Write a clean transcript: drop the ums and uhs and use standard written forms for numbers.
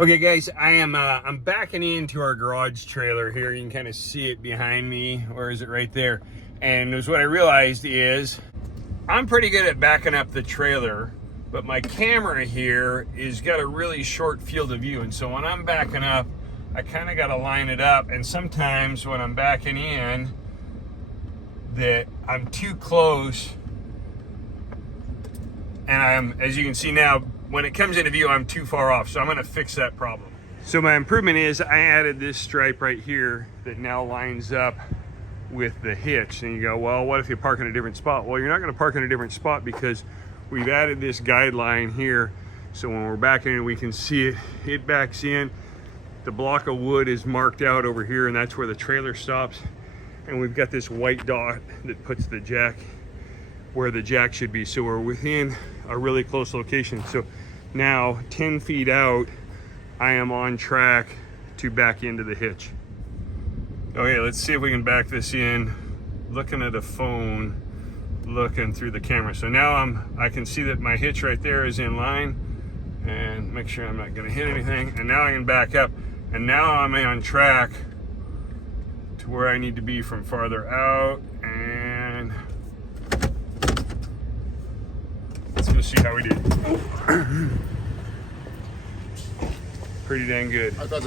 Okay guys, I'm backing into our garage trailer here. You can kind of see it behind me, or is it right there? And what I realized is I'm pretty good at backing up the trailer, but my camera here is got a really short field of view. And so when I'm backing up, I kind of got to line it up. And sometimes when I'm backing in, that I'm too close. And as you can see now, when it comes into view, I'm too far off. So I'm gonna fix that problem. So my improvement is I added this stripe right here that now lines up with the hitch. And you go, well, what if you park in a different spot? Well, you're not gonna park in a different spot because we've added this guideline here. So when we're backing in, we can see it. It backs in. The block of wood is marked out over here, and that's where the trailer stops. And we've got this white dot that puts the jack where the jack should be. So we're within a really close location. So now 10 feet out, I am on track to back into the hitch. Okay, let's see if we can back this in, looking at a phone, looking through the camera. So now I can see that my hitch right there is in line, and make sure I'm not gonna hit anything. And now I can back up, and now I'm on track to where I need to be from farther out. And let's go see how we do. Pretty dang good. I thought